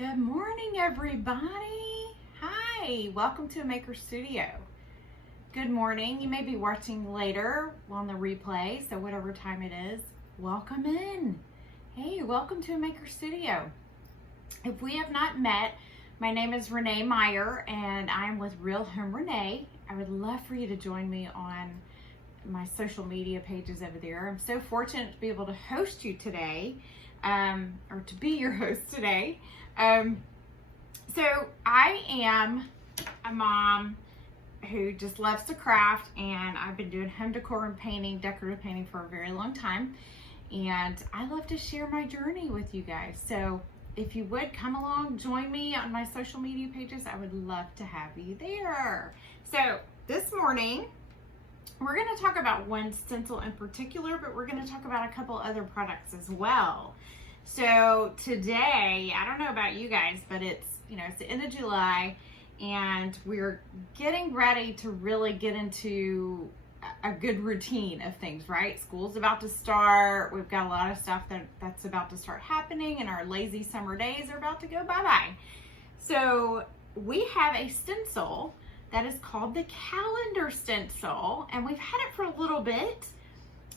Good morning, everybody. Hi, welcome to Maker Studio. Good morning. You may be watching later on the replay, so whatever time it is, welcome in. Hey, welcome to Maker Studio. If we have not met, my name is Renee Meyer, and I'm with Real Home Renae. I would love for you to join me on my social media pages over there. I'm so fortunate to be able to host you today, or to be your host today. So I am a mom who just loves to craft, and I've been doing home decor and painting, decorative painting, for a very long time, and I love to share my journey with you guys. So if you would come along, join me on my social media pages, I would love to have you there. So this morning we're going to talk about one stencil in particular, but we're going to talk about a couple other products as well. So today, I don't know about you guys, but it's the end of July, and we're getting ready to really get into a good routine of things, right? School's about to start. We've got a lot of stuff that's about to start happening, and our lazy summer days are about to go bye-bye. So we have a stencil that is called the calendar stencil, and we've had it for a little bit.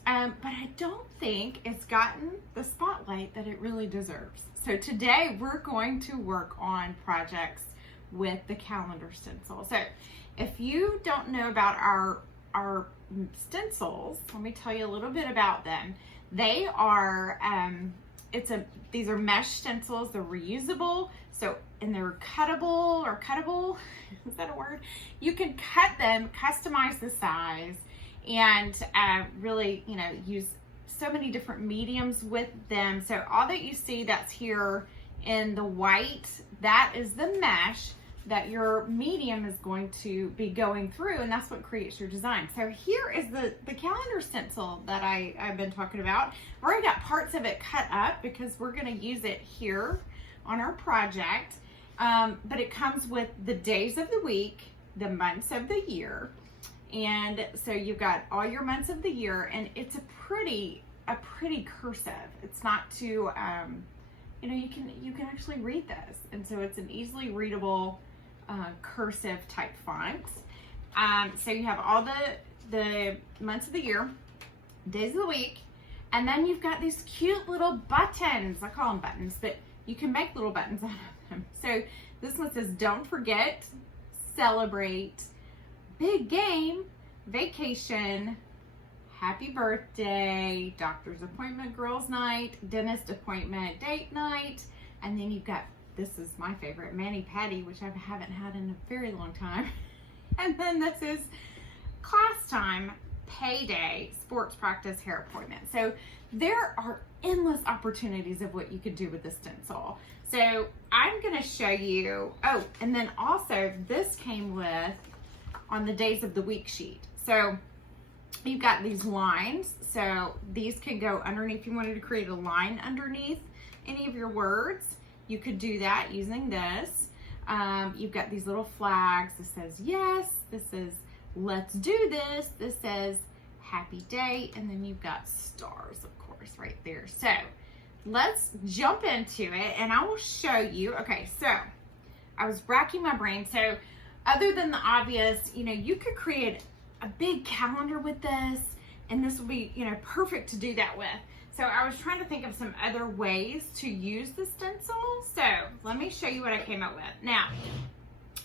But I don't think it's gotten the spotlight that it really deserves. So today we're going to work on projects with the calendar stencil. So if you don't know about our stencils, let me tell you a little bit about them. They are, these are mesh stencils. They're reusable. So, and they're cuttable, is that a word? You can cut them, customize the size, and really, use so many different mediums with them. So all that you see that's here in the white, that is the mesh that your medium is going to be going through, and that's what creates your design. So here is the calendar stencil that I've been talking about. I've already got parts of it cut up because we're going to use it here on our project. But it comes with the days of the week, the months of the year. And so you've got all your months of the year, and it's a pretty cursive. It's not too, you can actually read this. And so it's an easily readable cursive type font. So you have all the months of the year, days of the week, and then you've got these cute little buttons. I call them buttons, but you can make little buttons out of them. So this one says, don't forget, celebrate, big game, vacation, happy birthday, doctor's appointment, girls' night, dentist appointment, date night, and then you've got, this is my favorite, mani-pedi, which I haven't had in a very long time. And then this is class time, payday, sports practice, hair appointment. So there are endless opportunities of what you could do with the stencil. So I'm going to show you, oh, and then also this came with on the days of the week sheet. So you've got these lines. So these can go underneath. If you wanted to create a line underneath any of your words, you could do that using this. You've got these little flags. This says yes. This says let's do this. This says happy day. And then you've got stars, of course, right there. So let's jump into it, and I will show you. Okay, so I was racking my brain. So other than the obvious, you could create a big calendar with this, and this will be, perfect to do that with. So I was trying to think of some other ways to use the stencil. So let me show you what I came up with. Now,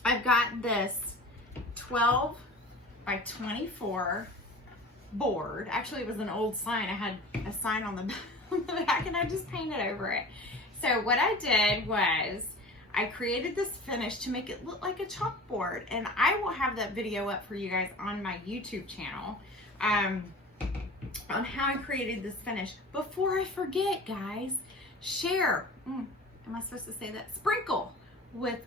I've got this 12 by 24 board. Actually, it was an old sign. I had a sign on the back, and I just painted over it. So what I did was I created this finish to make it look like a chalkboard, and I will have that video up for you guys on my YouTube channel on how I created this finish. Before I forget, guys, share. Am I supposed to say that? Sprinkle with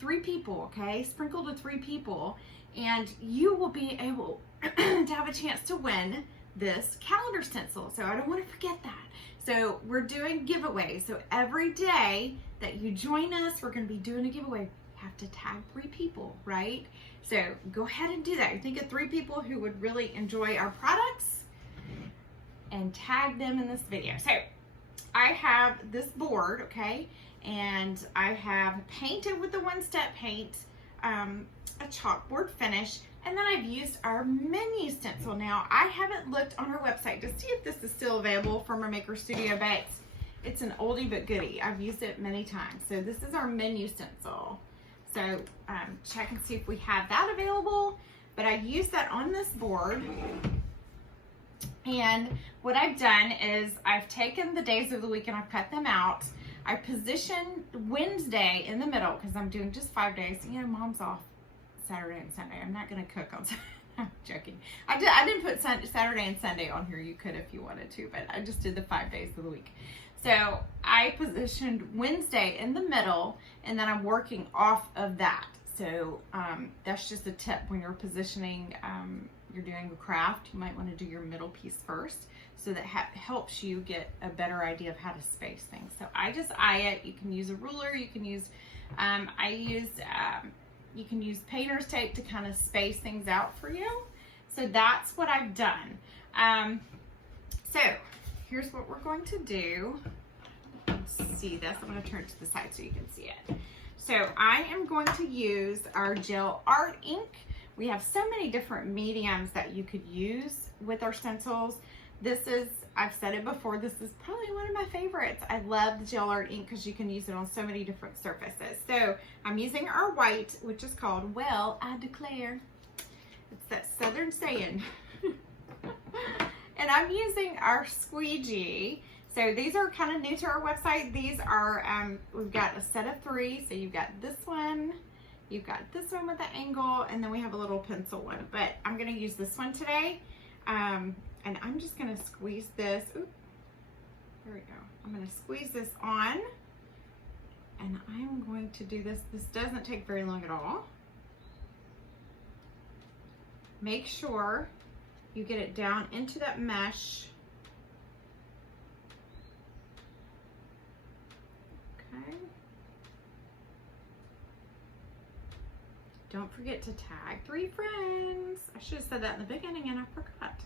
3 people, okay? Sprinkle to 3 people, and you will be able to have a chance to win this calendar stencil. So I don't want to forget that. So we're doing giveaways. So every day that you join us, we're going to be doing a giveaway. You have to tag 3 people, right? So go ahead and do that. You think of 3 people who would really enjoy our products and tag them in this video. So I have this board, okay, and I have painted with the one-step paint, a chalkboard finish, and then I've used our menu stencil. Now, I haven't looked on our website to see if this is still available from our Maker Studio, but it's an oldie but goodie. I've used it many times. So this is our menu stencil. So check and see if we have that available, but I use that on this board. And what I've done is I've taken the days of the week and I've cut them out. I positioned Wednesday in the middle because I'm doing just 5 days. You know, Mom's off Saturday and Sunday. I'm not going to cook on Sunday. I'm joking. I didn't put Saturday and Sunday on here. You could if you wanted to, but I just did the 5 days of the week. So I positioned Wednesday in the middle, and then I'm working off of that. So that's just a tip when you're positioning, you're doing a craft, you might want to do your middle piece first, so that helps you get a better idea of how to space things. So I just eye it. You can use a ruler. You can use, you can use painter's tape to kind of space things out for you. So that's what I've done. So here's what we're going to do. Let's see this. I'm going to turn it to the side so you can see it. So I am going to use our gel art ink. We have so many different mediums that you could use with our stencils. This is, I've said it before, this is probably one of my favorites. I love the gel art ink because you can use it on so many different surfaces. So I'm using our white, which is called Well, I Declare. It's that Southern saying. And I'm using our Squeegee. So these are kind of new to our website. These are, we've got a set of 3. So you've got this one, you've got this one with the angle, and then we have a little pencil one. But I'm going to use this one today. And I'm just going to squeeze this. Oop, there we go. I'm going to squeeze this on. And I'm going to do this. This doesn't take very long at all. Make sure you get it down into that mesh. Okay. Don't forget to tag 3 friends. I should have said that in the beginning and I forgot.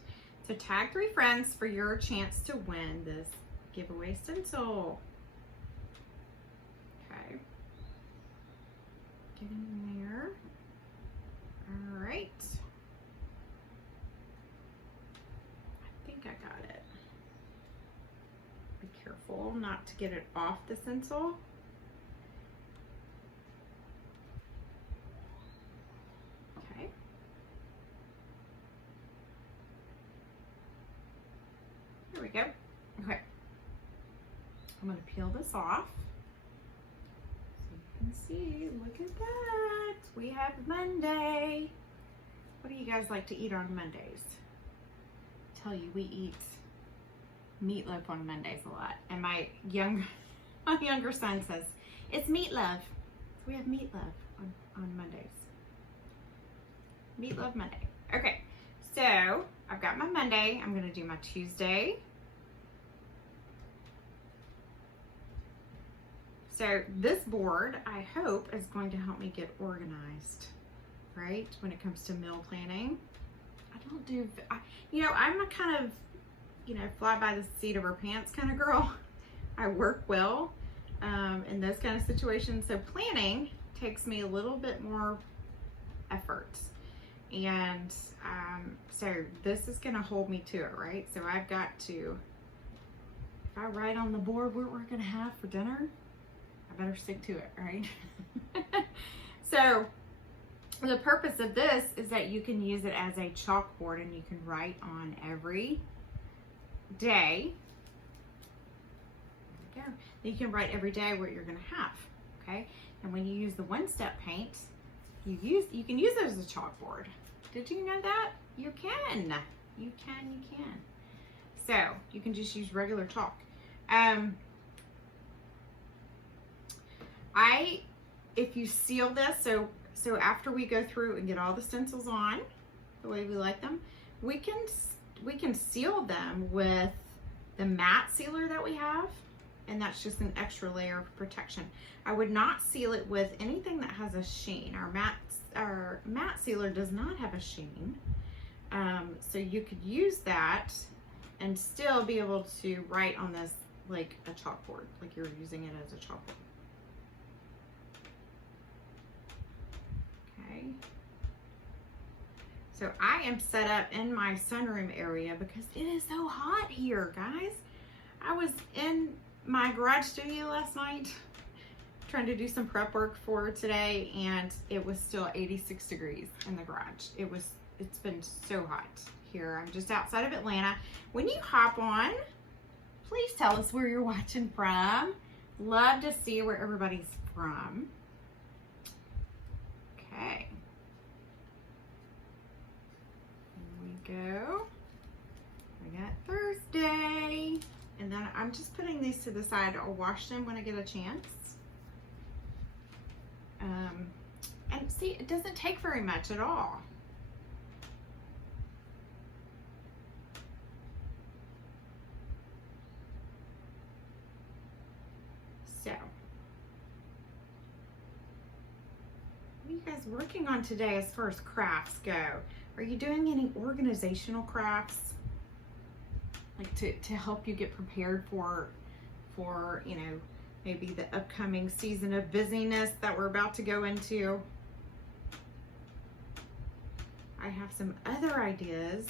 So tag 3 friends for your chance to win this giveaway stencil. Okay. Get in there. All right. I think I got it. Be careful not to get it off the stencil. Okay. There we go. Okay. I'm going to peel this off. So you can see, look at that. We have Monday. What do you guys like to eat on Mondays? I tell you, we eat meatloaf on Mondays a lot. And my younger son says, it's meatloaf. So we have meatloaf on Mondays. Meatloaf Monday. Okay, so I've got my Monday. I'm going to do my Tuesday. So this board, I hope, is going to help me get organized, right? When it comes to meal planning. I don't do, you know, I'm a kind of, you know, fly by the seat of her pants kind of girl. I work well in those kind of situations. So planning takes me a little bit more effort. And so this is going to hold me to it, right? So I've got to, if I write on the board what we're going to have for dinner, I better stick to it, right? So the purpose of this is that you can use it as a chalkboard and you can write on every day. There we go. You can write every day what you're going to have, okay? And when you use the one-step paint, you can use it as a chalkboard. Did you know that? You can. You can. So you can just use regular chalk. If you seal this, so after we go through and get all the stencils on the way we like them, we can seal them with the matte sealer that we have, and that's just an extra layer of protection. I would not seal it with anything that has a sheen. Our matte sealer does not have a sheen, so you could use that and still be able to write on this like a chalkboard, like you're using it as a chalkboard. Okay. So I am set up in my sunroom area because it is so hot here, guys. I was in my garage studio last night trying to do some prep work for today, and it was still 86 degrees in the garage. It's been so hot here. I'm just outside of Atlanta. When you hop on, please tell us where you're watching from. Love to see where everybody's from. Okay. Here we go. We got Thursday. And then I'm just putting these to the side. I'll wash them when I get a chance. And see, it doesn't take very much at all. So, what are you guys working on today as far as crafts go? Are you doing any organizational crafts? Like to help you get prepared for, you know, maybe the upcoming season of busyness that we're about to go into. I have some other ideas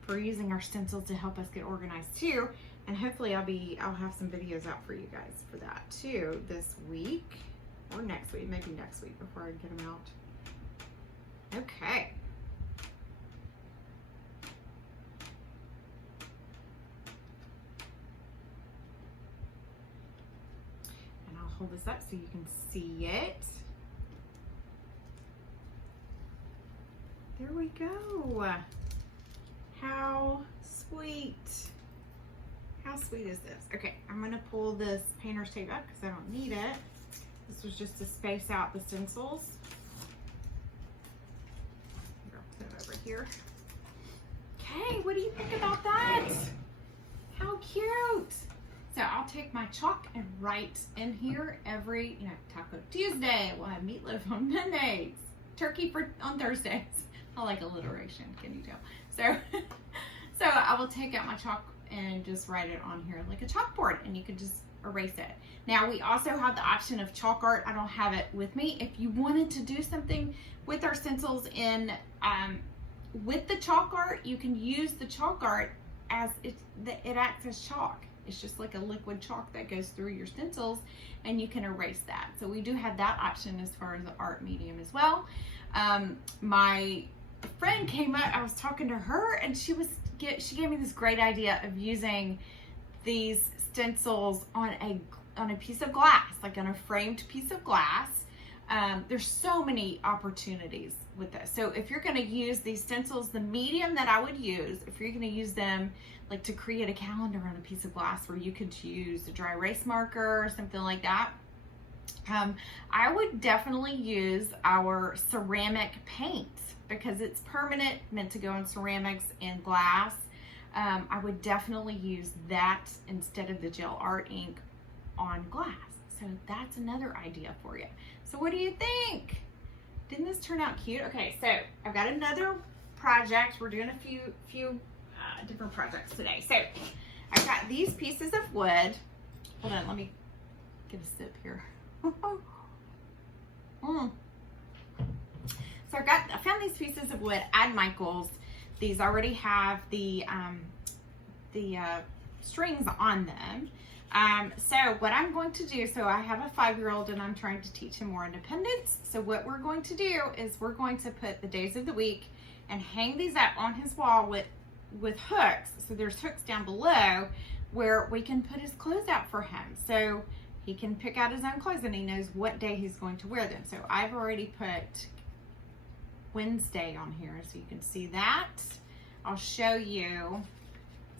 for using our stencils to help us get organized too. And hopefully I'll have some videos out for you guys for that too this week or next week, maybe next week before I get them out. Okay. And I'll hold this up so you can see it. There we go. How sweet. How sweet is this? Okay, I'm gonna pull this painter's tape up because I don't need it. This was just to space out the stencils. Here, I'll put it over here. Okay, what do you think about that? How cute. So I'll take my chalk and write in here every, you know, Taco Tuesday. We'll have meatloaf on Mondays. Turkey on Thursdays. I like alliteration, can you tell? So I will take out my chalk and just write it on here like a chalkboard, and you can just erase it. Now we also have the option of chalk art. I don't have it with me. If you wanted to do something with our stencils in with the chalk art, you can use the chalk art as it acts as chalk. It's just like a liquid chalk that goes through your stencils, and you can erase that. So we do have that option as far as the art medium as well. My friend came up, I was talking to her, and she gave me this great idea of using these stencils on a piece of glass, like on a framed piece of glass. There's so many opportunities with this. So if you're going to use these stencils, the medium that I would use, if you're going to use them like to create a calendar on a piece of glass where you could use a dry erase marker or something like that, I would definitely use our ceramic paint because it's permanent, meant to go in ceramics and glass. I would definitely use that instead of the gel art ink on glass. So that's another idea for you. So what do you think? Didn't this turn out cute? Okay, so I've got another project. We're doing a few different projects today. So I've got these pieces of wood. Hold on, let me get a sip here. So I found these pieces of wood at Michael's. These already have the strings on them. So what I'm going to do, so I have a 5-year-old and I'm trying to teach him more independence. So what we're going to do is we're going to put the days of the week and hang these up on his wall with hooks. So there's hooks down below where we can put his clothes out for him. So he can pick out his own clothes and he knows what day he's going to wear them. So I've already put Wednesday on here so you can see that. I'll show you.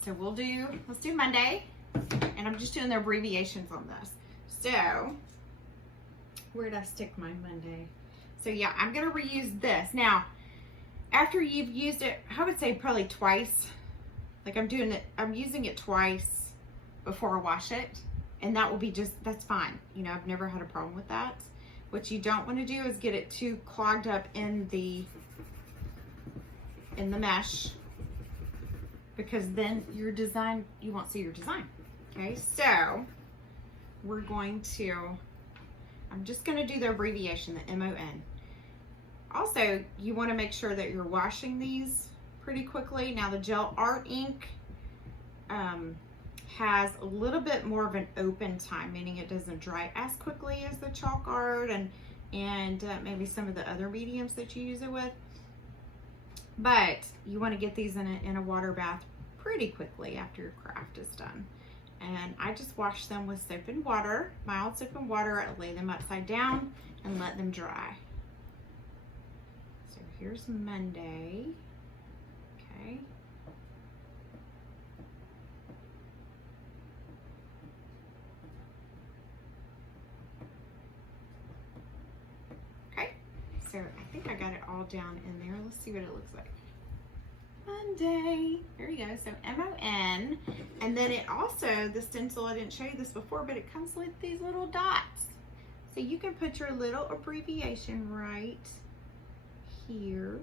So let's do Monday, and I'm just doing the abbreviations on this. So where did I stick my Monday? So yeah, I'm gonna reuse this. Now, after you've used it, I would say probably twice. Like I'm using it twice before I wash it, and that will be that's fine. You know, I've never had a problem with that. What you don't want to do is get it too clogged up in the mesh. because then your design, you won't see your design. Okay, so we're going to, I'm just going to do the abbreviation, the MON. Also, you want to make sure that you're washing these pretty quickly. Now the gel art ink has a little bit more of an open time, meaning it doesn't dry as quickly as the chalk art and maybe some of the other mediums that you use it with. But you want to get these in a water bath pretty quickly after your craft is done. And I just wash them with soap and water, mild soap and water. I lay them upside down and let them dry. So here's Monday. Okay. Okay, so I think I got it all down in there. Let's see what it looks like. Monday. There you go. So MON. And then it also, the stencil, I didn't show you this before, but it comes with these little dots. So you can put your little abbreviation right here.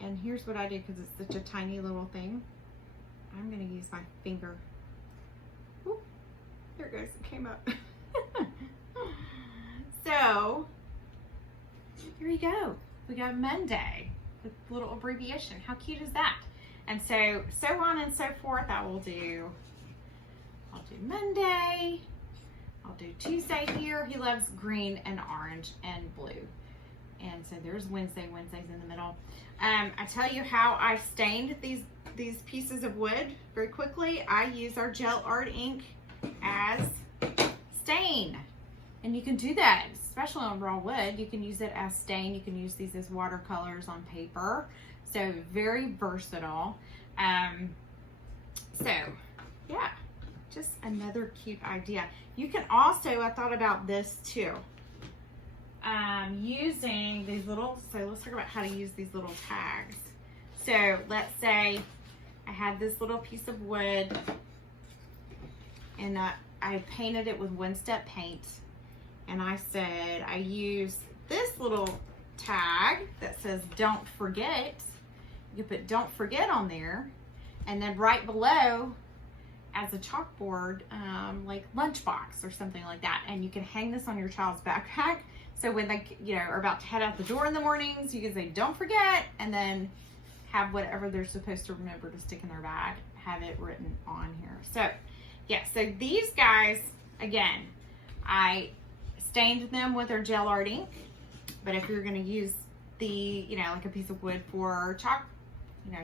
And here's what I did because it's such a tiny little thing. I'm going to use my finger. Whoop, there it goes. It came up. So, here we go. We got Monday with a little abbreviation. How cute is that? And so on and so forth. I'll do Monday. I'll do Tuesday here. He loves green and orange and blue. And so there's Wednesday. Wednesday's in the middle. I tell you how I stained these pieces of wood very quickly. I use our gel art ink as stain. And you can do that, especially on raw wood. You can use it as stain. You can use these as watercolors on paper. So very versatile. So yeah, just another cute idea. You can also, I thought about this too. Using these little, so let's talk about how to use these little tags. So let's say I had this little piece of wood and I painted it with one-step paint. And I said, I use this little tag that says don't forget. You put don't forget on there. And then right below as a chalkboard, like lunchbox or something like that. And you can hang this on your child's backpack. So when they, are about to head out the door in the mornings, you can say, don't forget, and then have whatever they're supposed to remember to stick in their bag, have it written on here. So yeah, so these guys, again, I stained them with our gel art ink, but if you're going to use the, like a piece of wood for chalk,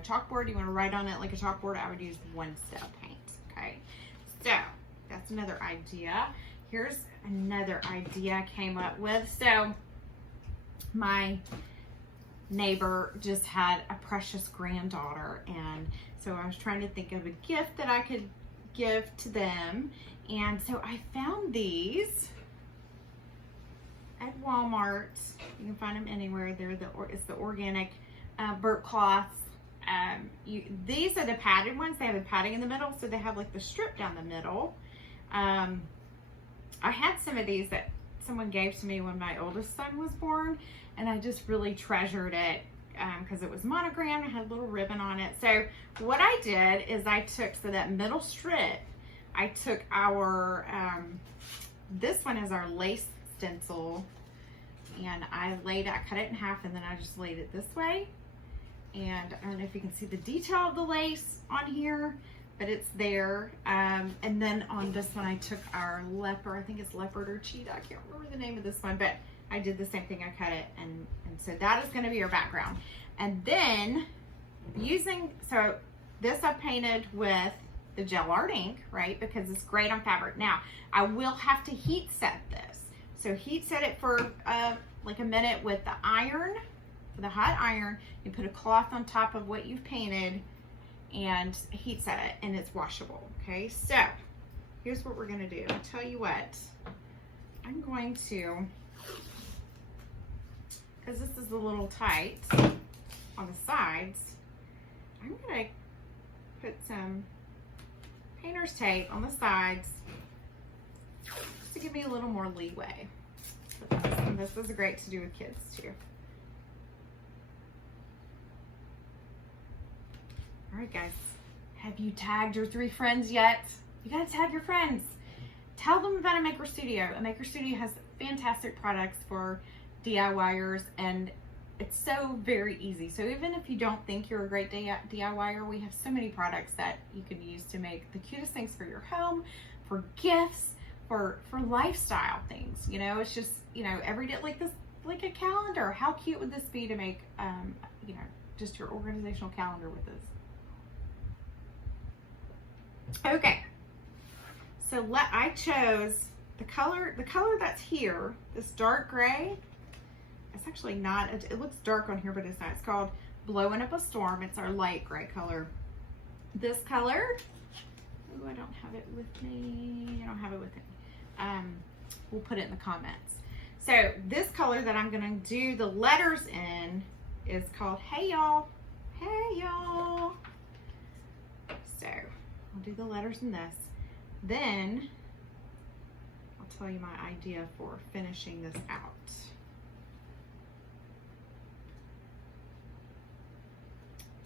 chalkboard, you want to write on it like a chalkboard, I would use one-step paint. Okay, so that's another idea. Here's another idea I came up with. So my neighbor just had a precious granddaughter, and so I was trying to think of a gift that I could give to them, and so I found these at Walmart. You can find them anywhere. It's the organic burnt cloths. These are the padded ones. They have the padding in the middle, so they have like the strip down the middle. I had some of these that someone gave to me when my oldest son was born, and I just really treasured it because it was monogrammed. It had a little ribbon on it. So what I did is I took, for that middle strip, I took our, this one is our lace stencil, and I cut it in half, and then I just laid it this way. And I don't know if you can see the detail of the lace on here, but it's there. And then on this one, I took our leopard, I think it's leopard or cheetah. I can't remember the name of this one, but I did the same thing. I cut it, and so that is going to be our background. And then so this I painted with the gel art ink, right? Because it's great on fabric. Now, I will have to heat set this. So heat set it for like a minute with the iron, with a hot iron. You put a cloth on top of what you've painted and heat set it, and it's washable. Okay, so here's what we're gonna do. I'll tell you what, I'm going to, because this is a little tight on the sides, I'm gonna put some painter's tape on the sides just to give me a little more leeway. And this is great to do with kids too. All right, guys. Have you tagged your 3 friends yet? You gotta tag your friends. Tell them about a Maker Studio. A Maker Studio has fantastic products for DIYers, and it's so very easy. So even if you don't think you're a great DIYer, we have so many products that you can use to make the cutest things for your home, for gifts, for lifestyle things. You know, it's just, you know, every day, like this, like a calendar. How cute would this be to make, you know, just your organizational calendar with this? Okay, so I chose the color that's here, this dark gray. It's actually not, it looks dark on here, but it's not. It's called Blowing Up a Storm. It's our light gray color. This color, oh, I don't have it with me. I don't have it with me. We'll put it in the comments. So this color that I'm gonna do the letters in is called Hey Y'all. Hey Y'all. So I'll do the letters in this. Then I'll tell you my idea for finishing this out.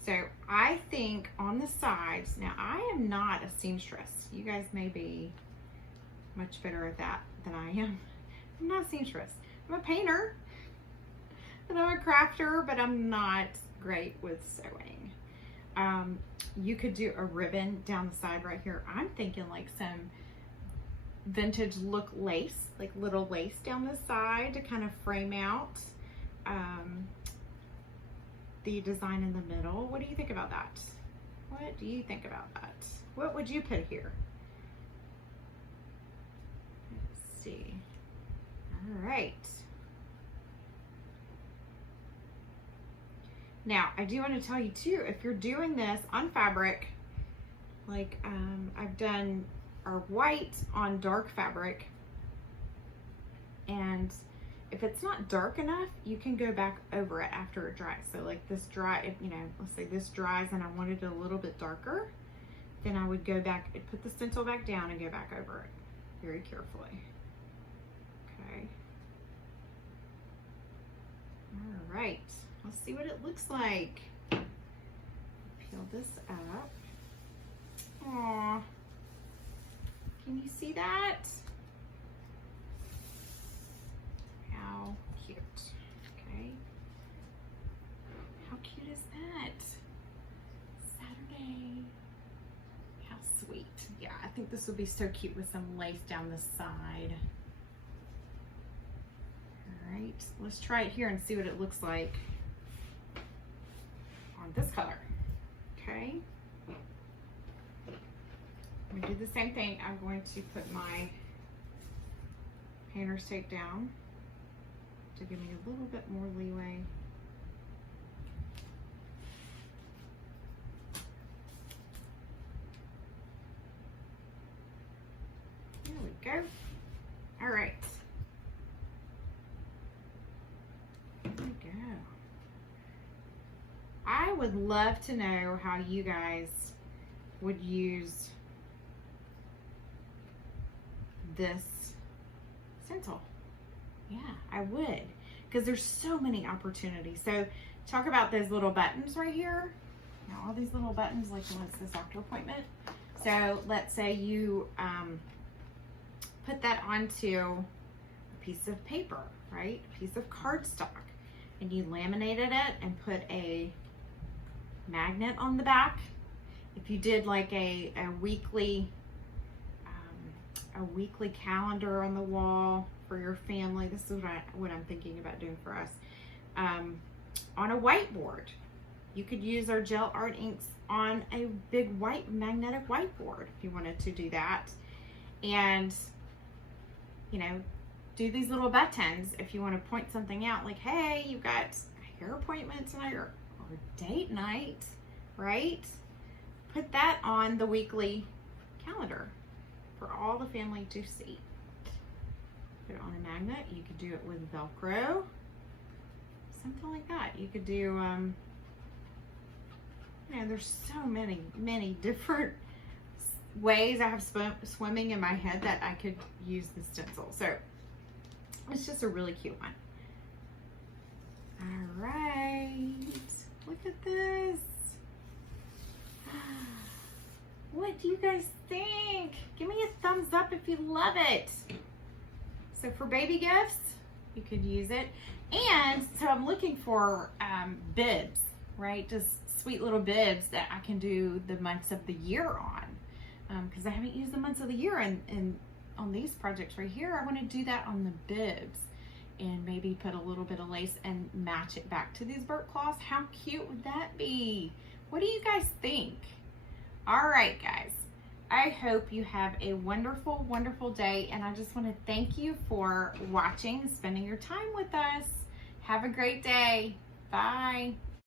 So I think on the sides, now I am not a seamstress. You guys may be much better at that than I am. I'm not a seamstress. I'm a painter and I'm a crafter, but I'm not great with sewing. You could do a ribbon down the side right here. I'm thinking like some vintage look lace, like little lace down the side to kind of frame out the design in the middle. What do you think about that? What do you think about that? What would you put here? Let's see. All right. Now, I do want to tell you too, if you're doing this on fabric, like I've done our white on dark fabric, and if it's not dark enough, you can go back over it after it dries. So like this dry, if, you know, let's say this dries and I wanted it a little bit darker, then I would go back and put the stencil back down and go back over it very carefully. Okay. All right, let's see what it looks like. Peel this up. Aw, can you see that? How cute. Okay. How cute is that? Saturday. How sweet. Yeah, I think this would be so cute with some lace down the side. All right, let's try it here and see what it looks like on this color. Okay. I'm gonna do the same thing. I'm going to put my painter's tape down to give me a little bit more leeway. There we go. All right. There we go. I would love to know how you guys would use this stencil. Yeah, I would, because there's so many opportunities. So talk about those little buttons right here. Now all these little buttons, like once this doctor appointment. So let's say you put that onto a piece of paper, right? A piece of cardstock, and you laminated it and put a magnet on the back. If you did like a weekly calendar on the wall for your family, this is what I'm thinking about doing for us. On a whiteboard, you could use our gel art inks on a big white magnetic whiteboard if you wanted to do that. And, you know, do these little buttons if you want to point something out, like, hey, you've got a hair appointment tonight or date night, right? Put that on the weekly calendar for all the family to see. Put it on a magnet. You could do it with Velcro, something like that. You could do, you know, there's so many different ways. I have swimming in my head that I could use the stencil. So it's just a really cute one. All right, look at this. What do you guys think? Give me a thumbs up if you love it. So for baby gifts, you could use it. And so I'm looking for bibs, right? Just sweet little bibs that I can do the months of the year on. Because I haven't used the months of the year and on these projects right here. I want to do that on the bibs and maybe put a little bit of lace and match it back to these burnt cloths. How cute would that be? What do you guys think? All right, guys. I hope you have a wonderful, wonderful day. And I just want to thank you for watching and spending your time with us. Have a great day. Bye.